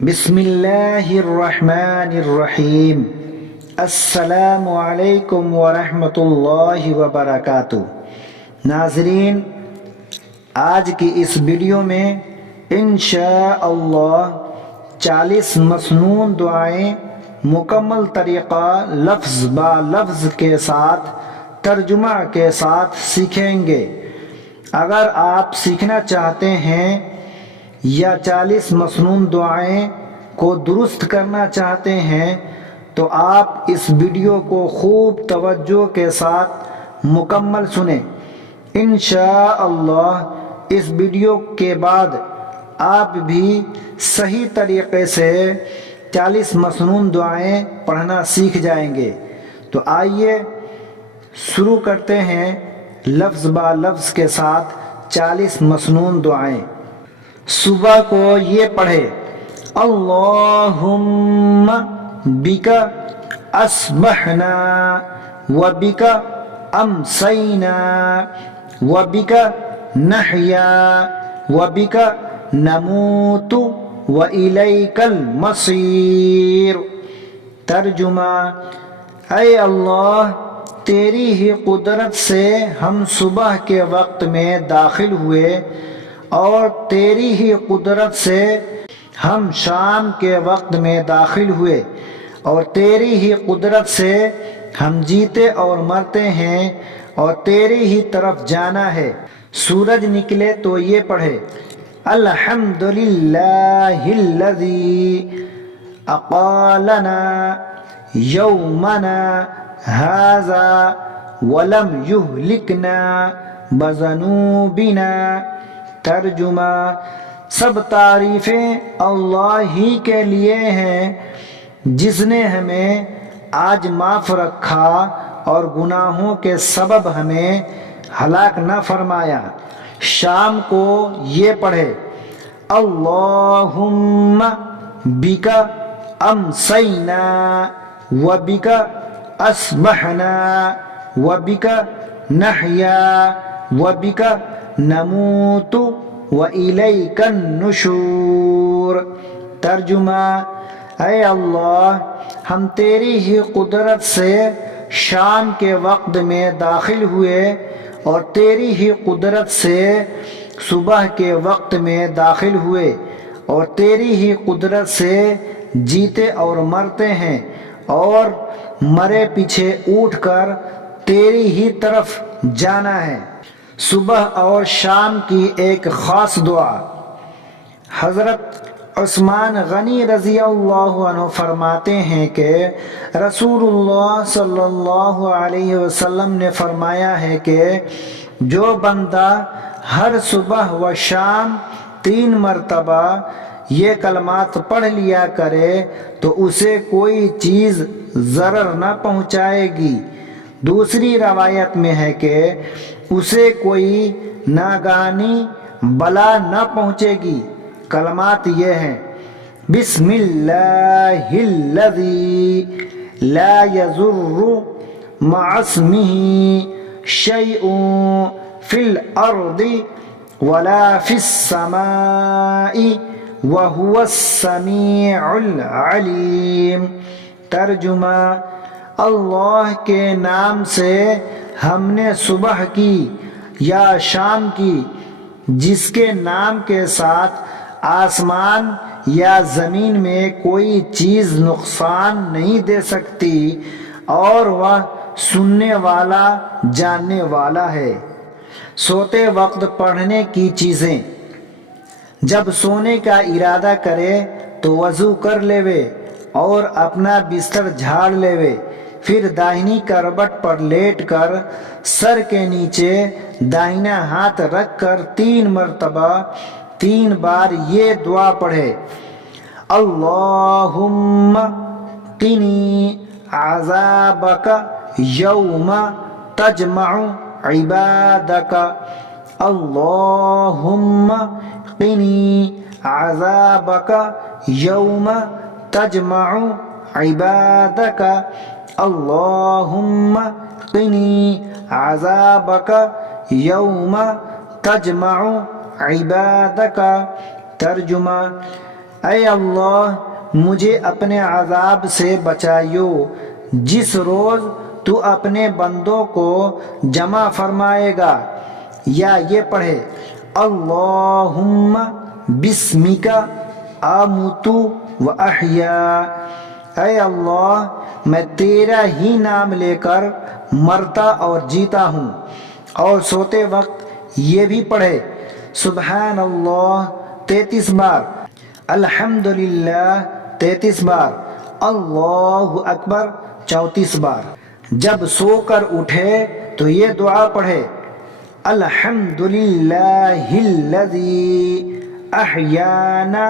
بسم اللہ الرحمن الرحیم۔ السلام علیکم ورحمۃ اللہ وبرکاتہ۔ ناظرین، آج کی اس ویڈیو میں انشاءاللہ 40 مسنون دعائیں مکمل طریقہ لفظ با لفظ کے ساتھ ترجمہ کے ساتھ سیکھیں گے۔ اگر آپ سیکھنا چاہتے ہیں یا 40 مسنون دعائیں کو درست کرنا چاہتے ہیں تو آپ اس ویڈیو کو خوب توجہ کے ساتھ مکمل سنیں۔ انشاءاللہ اس ویڈیو کے بعد آپ بھی صحیح طریقے سے 40 مسنون دعائیں پڑھنا سیکھ جائیں گے۔ تو آئیے شروع کرتے ہیں لفظ با لفظ کے ساتھ 40 مسنون دعائیں۔ صبح کو یہ پڑھے: اللہم بک اصبحنا وبک امسینا وبک نحیا وبک نموت والیک المصیر۔ ترجمہ: اے اللہ، تیری ہی قدرت سے ہم صبح کے وقت میں داخل ہوئے اور تیری ہی قدرت سے ہم شام کے وقت میں داخل ہوئے، اور تیری ہی قدرت سے ہم جیتے اور مرتے ہیں اور تیری ہی طرف جانا ہے۔ سورج نکلے تو یہ پڑھے: الحمدللہ الذی اقالنا یومنا ھذا ولم یہلکنا بذنوبنا۔ ترجمہ: سب تعریفیں اللہ ہی کے لیے ہیں جس نے ہمیں آج معاف رکھا اور گناہوں کے سبب ہمیں ہلاک نہ فرمایا۔ شام کو یہ پڑھے: اللہم بک امسینا وبک اصبحنا وبک نحیا وبک نموت والیک النشور۔ ترجمہ: اے اللہ، ہم تیری ہی قدرت سے شام کے وقت میں داخل ہوئے اور تیری ہی قدرت سے صبح کے وقت میں داخل ہوئے اور تیری ہی قدرت سے جیتے اور مرتے ہیں اور مرے پیچھے اٹھ کر تیری ہی طرف جانا ہے۔ صبح اور شام کی ایک خاص دعا۔ حضرت عثمان غنی رضی اللہ عنہ فرماتے ہیں کہ رسول اللہ صلی اللہ علیہ وسلم نے فرمایا ہے کہ جو بندہ ہر صبح و شام 3 مرتبہ یہ کلمات پڑھ لیا کرے تو اسے کوئی چیز ضرر نہ پہنچائے گی۔ دوسری روایت میں ہے کہ اسے کوئی ناگہانی بلا نہ پہنچے گی۔ کلمات یہ ہیں: بسم اللہ الذی لا یضر مع اسمہ شیء فی الارض ولا فی السماء وہو السمیع العلیم۔ ترجمہ: اللہ کے نام سے ہم نے صبح کی یا شام کی جس کے نام کے ساتھ آسمان یا زمین میں کوئی چیز نقصان نہیں دے سکتی اور وہ سننے والا جاننے والا ہے۔ سوتے وقت پڑھنے کی چیزیں: جب سونے کا ارادہ کرے تو وضو کر لیوے اور اپنا بستر جھاڑ لیوے، پھر داہنی کروٹ پر لیٹ کر سر کے نیچے داہنا ہاتھ رکھ کر 3 مرتبہ 3 بار یہ دعا پڑھے: اللہم قنی عذابک یوم تجمع عبادک۔ اللہم قنی عذابک یوم تجمع عبادک۔ اللہم قنی عذابک یوم تجمع عبادک۔ ترجمہ: اے اللہ مجھے اپنے عذاب سے بچائیو جس روز تو اپنے بندوں کو جمع فرمائے گا۔ یا یہ پڑھے اللہم بسمک آموت و احیا، اے اللہ میں تیرا ہی نام لے کر مرتا اور جیتا ہوں۔ اور سوتے وقت یہ بھی پڑھے سبحان اللہ 33 بار، الحمدللہ 33 بار، اللہ اکبر 34 بار۔ جب سو کر اٹھے تو یہ دعا پڑھے الحمدللہ الذی احیانا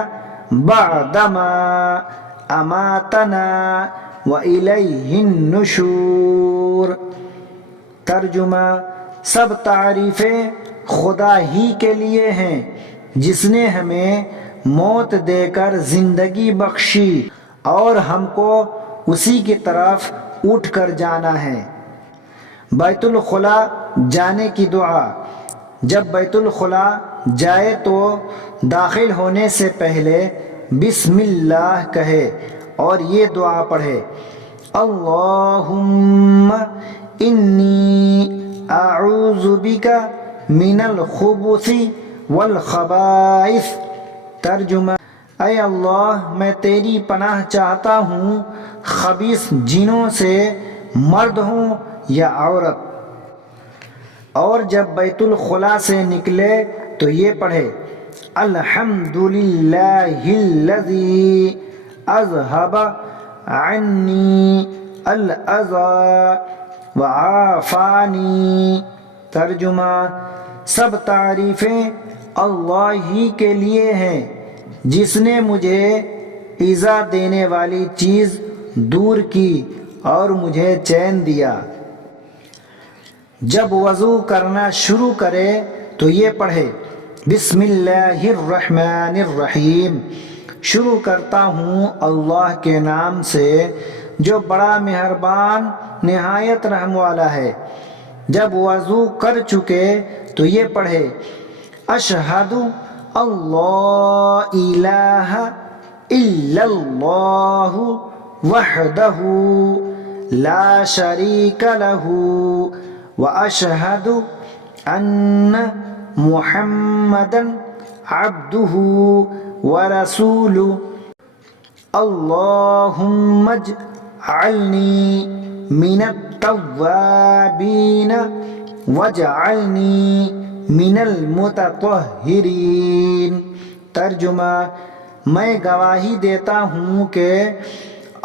بعدما اماتنا وإلیہ النشور۔ ترجمہ، سب تعریفیں خدا ہی کے لیے ہیں جس نے ہمیں موت دے کر زندگی بخشی اور ہم کو اسی کی طرف اٹھ کر جانا ہے۔ بیت الخلا جانے کی دعا۔ جب بیت الخلا جائے تو داخل ہونے سے پہلے بسم اللہ کہے اور یہ دعا پڑھے اللہم انی اعوذ بک من الخبث والخبائث۔ ترجمہ، اے اللہ میں تیری پناہ چاہتا ہوں خبیث جنوں سے، مرد ہوں یا عورت۔ اور جب بیت الخلا سے نکلے تو یہ پڑھے الحمدللہ الذی اذہب عنی الاذی وعافانی۔ ترجمہ، سب تعریفیں اللہ ہی کے لیے ہیں جس نے مجھے ایذا دینے والی چیز دور کی اور مجھے چین دیا۔ جب وضو کرنا شروع کرے تو یہ پڑھے بسم اللہ الرحمن الرحیم، شروع کرتا ہوں اللہ کے نام سے جو بڑا مہربان نہایت رحم والا ہے۔ جب وضو کر چکے تو یہ پڑھے اشہد اللہ الہ الا اللہ وحدہ لا شریک لہ واشہد ان محمدا عبدہ ورسولہ اللہم اجعلنی من التوابین واجعلنی من المتطہرین۔ ترجمہ، میں گواہی دیتا ہوں کہ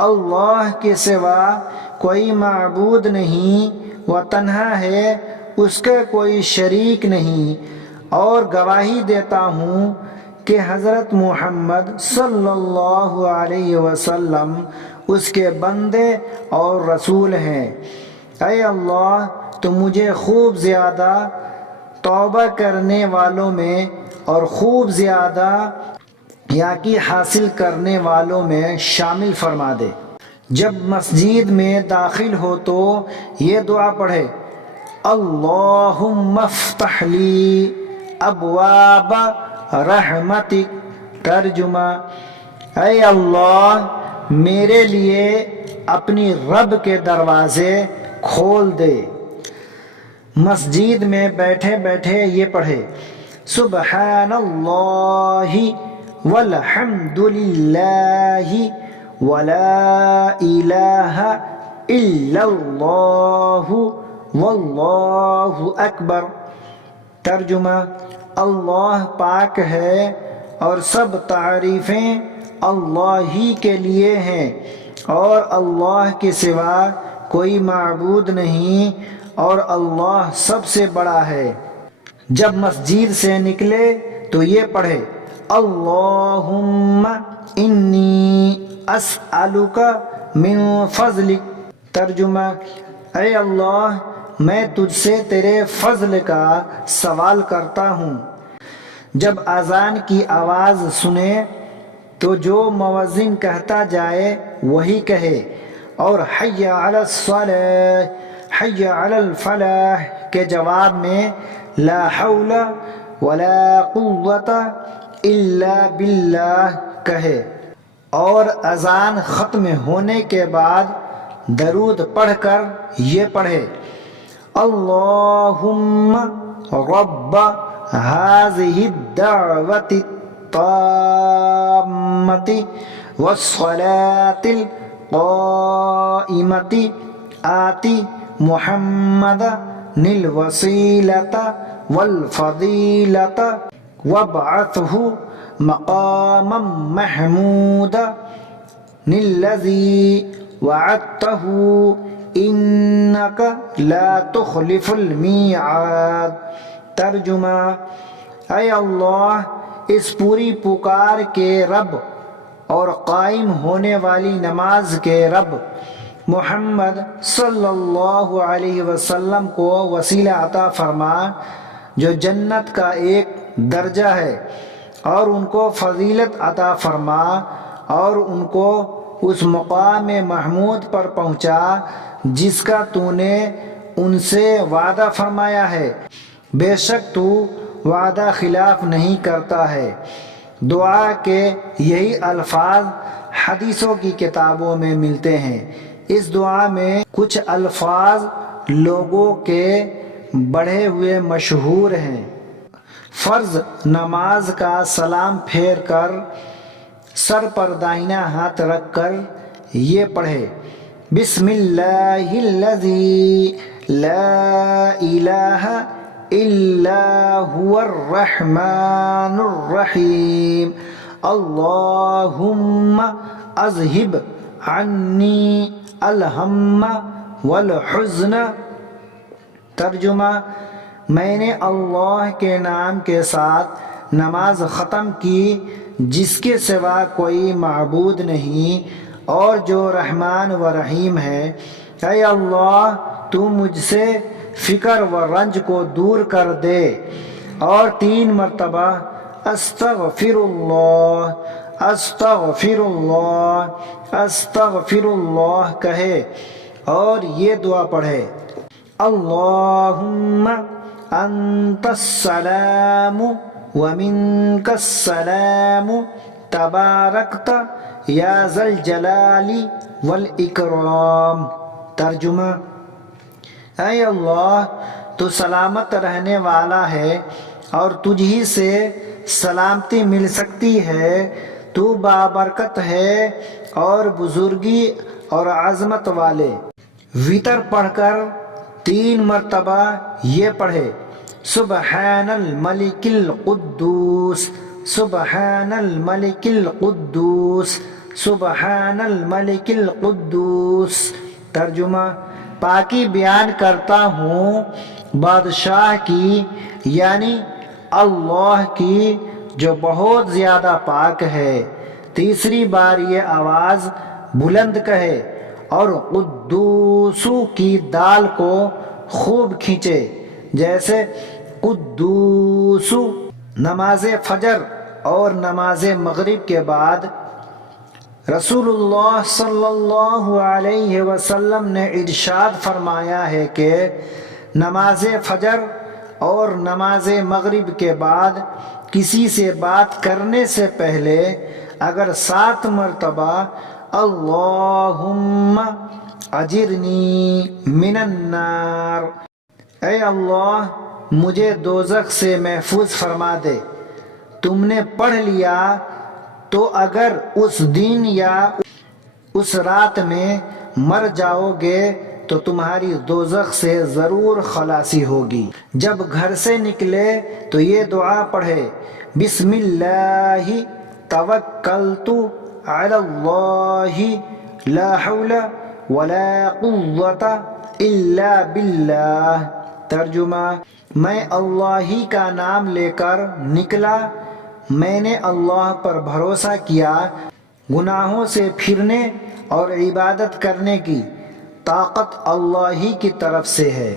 اللہ کے سوا کوئی معبود نہیں، وہ تنہا ہے، اس کا کوئی شریک نہیں، اور گواہی دیتا ہوں کہ حضرت محمد صلی اللہ علیہ وسلم اس کے بندے اور رسول ہیں۔ اے اللہ تو مجھے خوب زیادہ توبہ کرنے والوں میں اور خوب زیادہ یاکی حاصل کرنے والوں میں شامل فرما دے۔ جب مسجد میں داخل ہو تو یہ دعا پڑھے اللہم افتح لی ابواب رحمتک۔ ترجمہ، اے اللہ میرے لیے اپنی رب کے دروازے کھول دے۔ مسجد میں بیٹھے بیٹھے یہ پڑھے سبحان اللہ والحمد للہ ولا الہ الا اللہ واللہ اکبر۔ ترجمہ، اللہ پاک ہے اور سب تعریفیں اللہ ہی کے لیے ہیں اور اللہ کے سوا کوئی معبود نہیں اور اللہ سب سے بڑا ہے۔ جب مسجد سے نکلے تو یہ پڑھے اللہم انی اسألک من فضلک۔ ترجمہ، اے اللہ میں تجھ سے تیرے فضل کا سوال کرتا ہوں۔ جب اذان کی آواز سنے تو جو مؤذن کہتا جائے وہی کہے، اور حی علی الصلاۃ حی علی الفلاح کے جواب میں لا حول ولا قوة الا باللہ کہے اور اذان ختم ہونے کے بعد درود پڑھ کر یہ پڑھے اللہم رب هذه الدعوة التامة والصلاة القائمة آتی محمد الوسیلة والفضیلة وابعثه مقاما محمودا الذي وعدته انك لا تخلف الميعاد۔ ترجمہ: اے اللہ، اس پوری پکار کے رب اور قائم ہونے والی نماز کے رب محمد صلی اللہ علیہ وسلم کو وسیلہ عطا فرما جو جنت کا ایک درجہ ہے، اور ان کو فضیلت عطا فرما اور ان کو اس مقام محمود پر پہنچا جس کا تو نے ان سے وعدہ فرمایا ہے، بے شک تو وعدہ خلاف نہیں کرتا ہے۔ دعا کے یہی الفاظ حدیثوں کی کتابوں میں ملتے ہیں۔ اس دعا میں کچھ الفاظ لوگوں کے بڑھے ہوئے مشہور ہیں۔ فرض نماز کا سلام پھیر کر سر پر داہنا ہاتھ رکھ کر یہ پڑھے بسم اللہ الذی لا الہ الا هو الرحمن الرحیم اللہم اذہب عنی الہم والحزن۔ ترجمہ: میں نے اللہ کے نام کے ساتھ نماز ختم کی جس کے سوا کوئی معبود نہیں اور جو رحمان و رحیم ہے۔ اے اللہ، تو مجھ سے فکر و رنج کو دور کر دے، اور 3 مرتبہ استغفر اللہ استغفر اللہ استغفر اللہ کہے اور یہ دعا پڑھے اللہم انت السلام ومنک السلام تبارکت یا ذا الجلال والاکرام۔ ترجمہ: اے اللہ، تو سلامت رہنے والا ہے اور تجھ ہی سے سلامتی مل سکتی ہے، تو بابرکت ہے اور بزرگی اور عظمت والے۔ وتر پڑھ کر 3 مرتبہ یہ پڑھے سبحان الملک القدوس سبحان الملک القدوس سبحان الملک القدوس۔ ترجمہ: پاکی بیان کرتا ہوں بادشاہ کی، یعنی اللہ کی، جو بہت زیادہ پاک ہے۔ تیسری بار یہ آواز بلند کہے اور قدوسو کی دال کو خوب کھینچے، جیسے قدوسو۔ نماز فجر اور نماز مغرب کے بعد رسول اللہ صلی اللہ علیہ وسلم نے ارشاد فرمایا ہے کہ نماز فجر اور نماز مغرب کے بعد کسی سے بات کرنے سے پہلے اگر 7 مرتبہ اللہم اجرنی من النار، اے اللہ مجھے دوزخ سے محفوظ فرما دے، تم نے پڑھ لیا تو اگر اس دن یا اس رات میں مر جاؤ گے تو تمہاری دوزخ سے ضرور خلاصی ہوگی۔ جب گھر سے نکلے تو یہ دعا پڑھے بسم اللہ توکلت علی اللہ لا حول ولا قوة الا باللہ۔ ترجمہ: میں اللہ ہی کا نام لے کر نکلا، میں نے اللہ پر بھروسہ کیا، گناہوں سے پھرنے اور عبادت کرنے کی طاقت اللہ ہی کی طرف سے ہے۔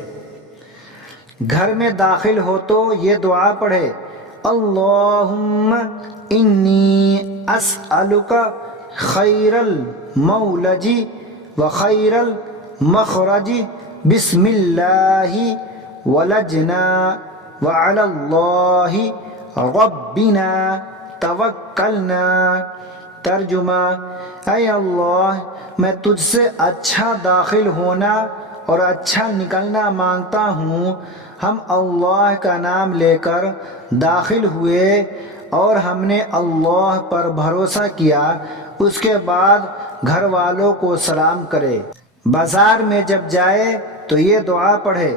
گھر میں داخل ہو تو یہ دعا پڑھے اللہم انی اسألک خیر المولج وخیر المخرج بسم اللہ ولجنا وعلی اللہ ربنا توکلنا ترجمہ: اے اللہ، میں تجھ سے اچھا داخل ہونا اور اچھا نکلنا مانگتا ہوں۔ ہم اللہ کا نام لے کر داخل ہوئے اور ہم نے اللہ پر بھروسہ کیا، اس کے بعد گھر والوں کو سلام کرے۔ بازار میں جب جائے تو یہ دعا پڑھے: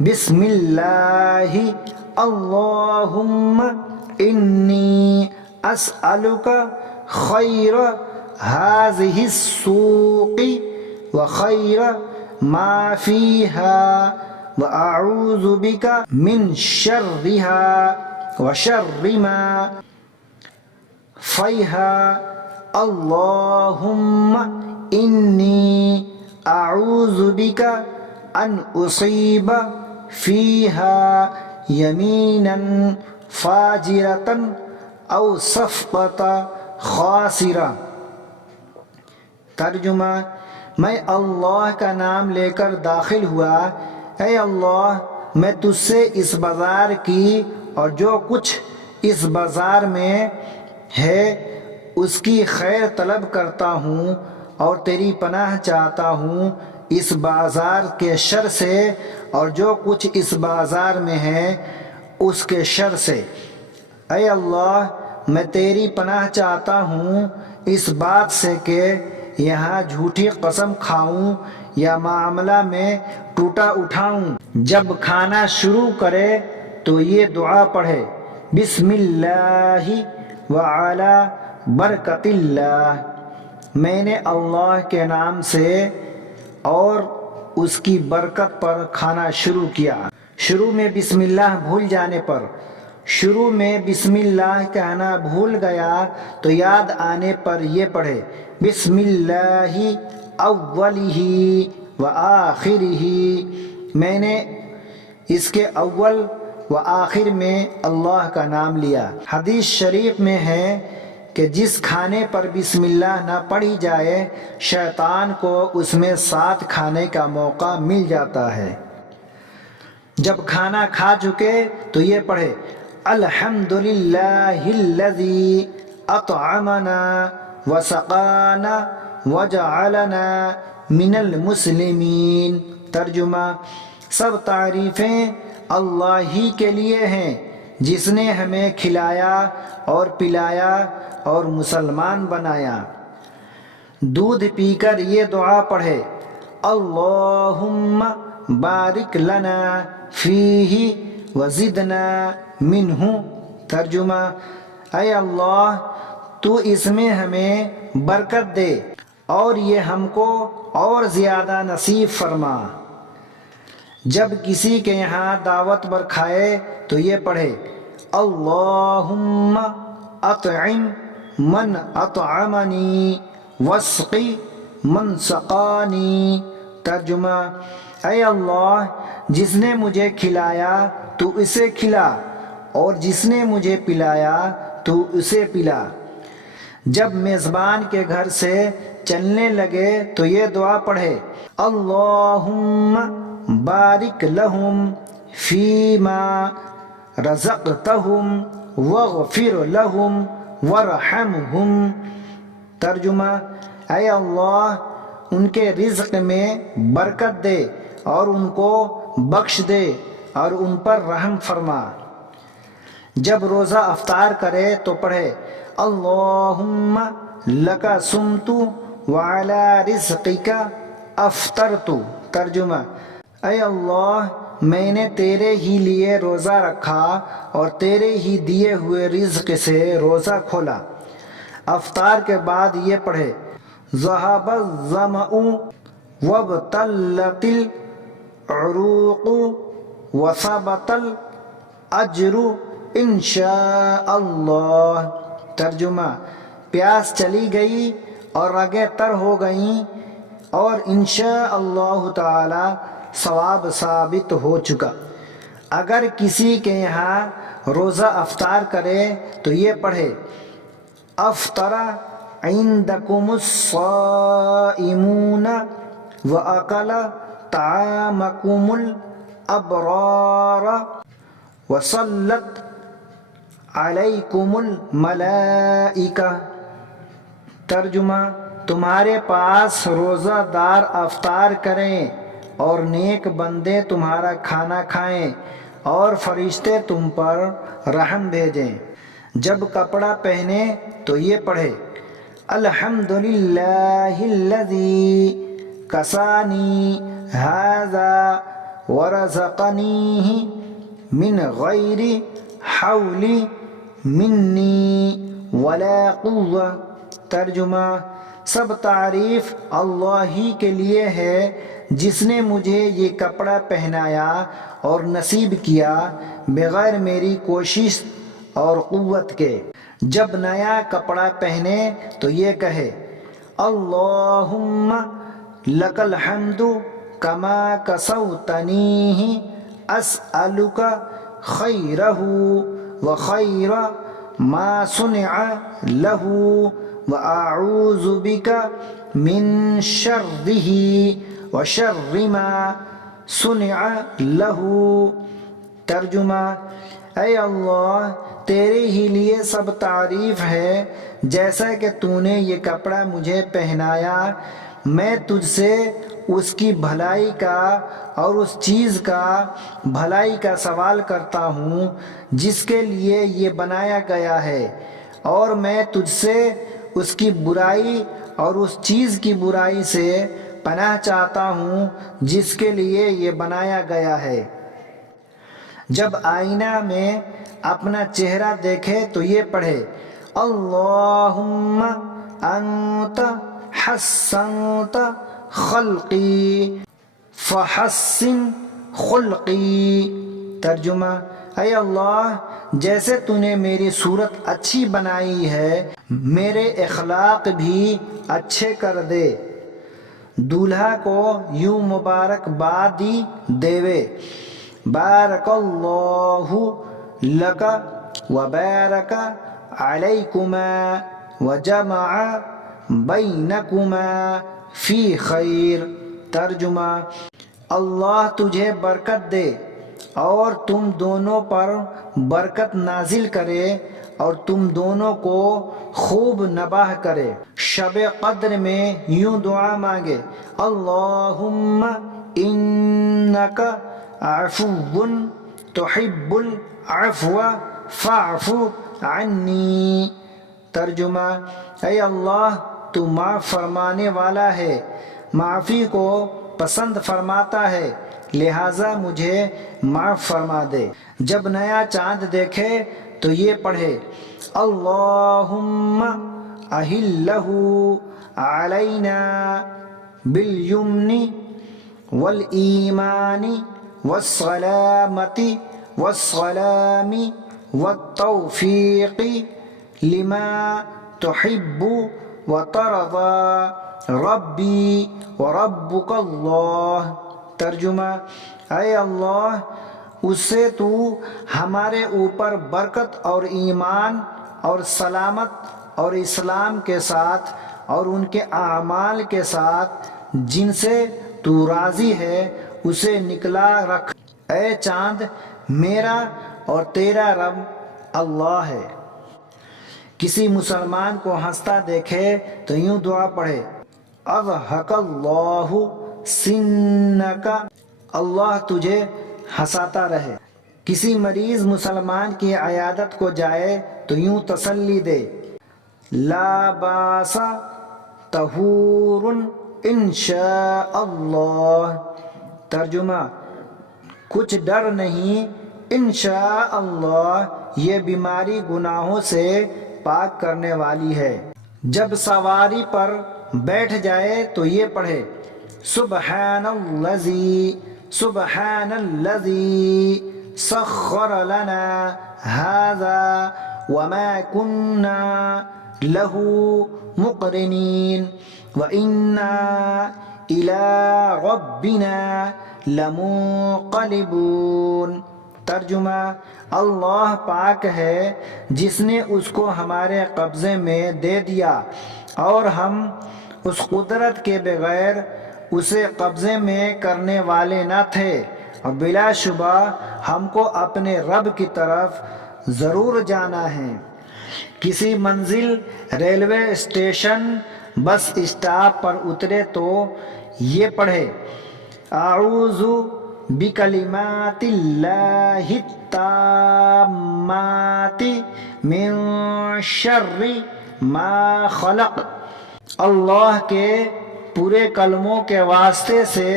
بسم اللہ اللہم انی اسألک خیر هذه السوق وخیر ما فیها واعوذ بک من شرها وشر ما فیها اللہم انی اعوذ بک ان اصیب فیها یمینا فاجرتا او صفقتا خاسرہ۔ ترجمہ: میں اللہ کا نام لے کر داخل ہوا، اے اللہ، میں تجھ سے اس بازار کی اور جو کچھ اس بازار میں ہے اس کی خیر طلب کرتا ہوں اور تیری پناہ چاہتا ہوں اس بازار کے شر سے اور جو کچھ اس بازار میں ہے اس کے شر سے۔ اے اللہ، میں تیری پناہ چاہتا ہوں اس بات سے کہ یہاں جھوٹی قسم کھاؤں یا معاملہ میں ٹوٹا اٹھاؤں۔ جب کھانا شروع کرے تو یہ دعا پڑھے: بسم اللہ وعلی برکت اللہ۔ میں نے اللہ کے نام سے اور اس کی برکت پر کھانا شروع کیا۔ شروع میں بسم اللہ بھول جانے پر، شروع میں بسم اللہ کہنا بھول گیا تو یاد آنے پر یہ پڑھے: بسم اللہ اولہ و آخرہ۔ میں نے اس کے اول و آخر میں اللہ کا نام لیا۔ حدیث شریف میں ہے کہ جس کھانے پر بسم اللہ نہ پڑھی جائے شیطان کو اس میں ساتھ کھانے کا موقع مل جاتا ہے۔ جب کھانا کھا چکے تو یہ پڑھے: الحمدللہ الذی اطعمنا وسقانا وجعلنا من المسلمین۔ ترجمہ: سب تعریفیں اللہ ہی کے لیے ہیں جس نے ہمیں کھلایا اور پلایا اور مسلمان بنایا۔ دودھ پی کر یہ دعا پڑھے: اللہم بارک لنا فیہ وزدنا منہ۔ ترجمہ: اے اللہ، تو اس میں ہمیں برکت دے اور یہ ہم کو اور زیادہ نصیب فرما۔ جب کسی کے یہاں دعوت پر کھائے تو یہ پڑھے: اللہم اطعم من اطعمنی واسقی من سقانی۔ ترجمہ: اے اللہ، جس نے مجھے کھلایا تو اسے کھلا اور جس نے مجھے پلایا تو اسے پلا۔ جب میزبان کے گھر سے چلنے لگے تو یہ دعا پڑھے: اللہم بارک لہم فیما رزقتہم واغفر لہم وارحمہم۔ ترجمہ: اے اللہ، ان کے رزق میں برکت دے اور ان کو بخش دے اور ان پر رحم فرما۔ جب روزہ افطار کرے تو پڑھے: اللہم لک صمت وعلی رزقک افطرت۔ ترجمہ: اے اللہ، میں نے تیرے ہی لیے روزہ رکھا اور تیرے ہی دیے ہوئے رزق سے روزہ کھولا۔ افطار کے بعد یہ پڑھے: ذہب الظمأ وابتلت العروق وثبت الاجر انشاء اللہ۔ ترجمہ: پیاس چلی گئی اور رگیں تر ہو گئیں اور انشاء اللہ تعالی ثواب ثابت ہو چکا۔ اگر کسی کے یہاں روزہ افطار کرے تو یہ پڑھے: افطر عندکم الصائمون واکل طعامکم الابرار وصلت علیکم الملائکہ۔ ترجمہ: تمہارے پاس روزہ دار افطار کریں اور نیک بندے تمہارا کھانا کھائیں اور فرشتے تم پر رحم بھیجیں۔ جب کپڑا پہنے تو یہ پڑھے: الحمدللہ الذی کسانی ھذا ورزقنیہ من غیر حول منی ولا قوہ۔ ترجمہ: سب تعریف اللہ ہی کے لیے ہے جس نے مجھے یہ کپڑا پہنایا اور نصیب کیا بغیر میری کوشش اور قوت کے۔ جب نیا کپڑا پہنے تو یہ کہے: اللہم لک الحمد کما کسوتنیہ اسألک خیرہ وخیر ما صنع لہ واعوذ بک من شرہ وشر ما صنع لہ۔ ترجمہ: اے اللہ، تیرے ہی لیے سب تعریف ہے، جیسا کہ تو نے یہ کپڑا مجھے پہنایا، میں تجھ سے اس کی بھلائی کا اور اس چیز کا بھلائی کا سوال کرتا ہوں جس کے لیے یہ بنایا گیا ہے، اور میں تجھ سے اس کی برائی اور اس چیز کی برائی سے پناہ چاہتا ہوں جس کے لیے یہ بنایا گیا ہے۔ جب آئینہ میں اپنا چہرہ دیکھے تو یہ پڑھے: اللہم انت حسنت خلقی فحسن خلقی۔ ترجمہ: اے اللہ، جیسے تو نے میری صورت اچھی بنائی ہے، میرے اخلاق بھی اچھے کر دے۔ دولہا کو یوں مبارکبادی دیوے: بارک اللہ لک وبارک علیکما وجمع بینکما فی خیر۔ ترجمہ: اللہ تجھے برکت دے اور تم دونوں پر برکت نازل کرے اور تم دونوں کو خوب نباہ کرے۔ شب قدر میں یوں دعا مانگے: اللہم انک عفو تحب العفو فاعف عنی۔ ترجمہ: اے اللہ، تو معاف فرمانے والا ہے، معافی کو پسند فرماتا ہے، لہٰذا مجھے معاف فرما دے۔ جب نیا چاند دیکھے تو یہ پڑھے: اللہم اہلہ علینا بالیمن والایمان والسلامۃ والسلام والتوفیق لما تحب وترضى ربی وربک اللہ۔ ترجمہ: اے اللہ، اس سے تو ہمارے اوپر برکت اور ایمان اور سلامت اور اسلام کے ساتھ اور ان کے اعمال کے ساتھ جن سے تو راضی ہے اسے نکلا رکھ۔ اے چاند، میرا اور تیرا رب اللہ ہے۔ کسی مسلمان کو ہنستا دیکھے تو یوں دعا پڑھے: اضحک اللہ سنک، اللہ تجھے ہنساتا رہے۔ کسی مریض مسلمان کی عیادت کو جائے تو یوں تسلی دے: لا باس طہور انشاء اللہ۔ ترجمہ: کچھ ڈر نہیں، انشاء اللہ یہ بیماری گناہوں سے پاک کرنے والی ہے۔ جب سواری پر بیٹھ جائے تو یہ پڑھے: سبحان الذی سبحان الذی سخر لنا ھذا وما كنا له مقرنین وإنا إلی ربنا لمنقلبون۔ ترجمہ: اللہ پاک ہے جس نے اس کو ہمارے قبضے میں دے دیا اور ہم اس قدرت کے بغیر اسے قبضے میں کرنے والے نہ تھے، اور بلا شبہ ہم کو اپنے رب کی طرف ضرور جانا ہے۔ کسی منزل، ریلوے اسٹیشن، بس اسٹاپ پر اترے تو یہ پڑھے اعوذ بکلمات اللہ التامات من شر ما خلق، اللہ کے پورے کلموں کے واسطے سے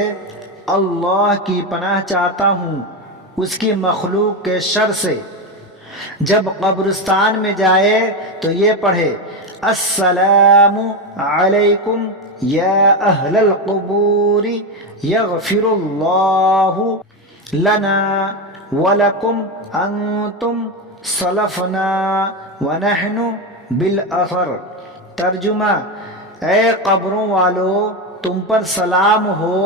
اللہ کی پناہ چاہتا ہوں اس کی مخلوق کے شر سے۔ جب قبرستان میں جائے تو یہ پڑھے السلام علیکم یا اہل القبور یغفر اللہ لنا ولکم انتم سلفنا ونحن بالاثر۔ ترجمہ: اے قبروں والو، تم پر سلام ہو،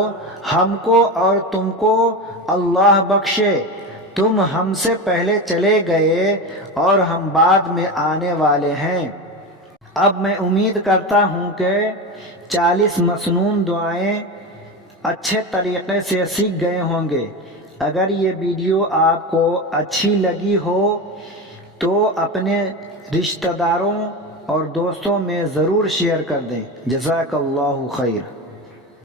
ہم کو اور تم کو اللہ بخشے، تم ہم سے پہلے چلے گئے اور ہم بعد میں آنے والے ہیں۔ اب میں امید کرتا ہوں کہ 40 مسنون دعائیں اچھے طریقے سے سیکھ گئے ہوں گے۔ اگر یہ ویڈیو آپ کو اچھی لگی ہو تو اپنے رشتہ داروں اور دوستوں میں ضرور شیئر کر دیں۔ جزاک اللہ خیر۔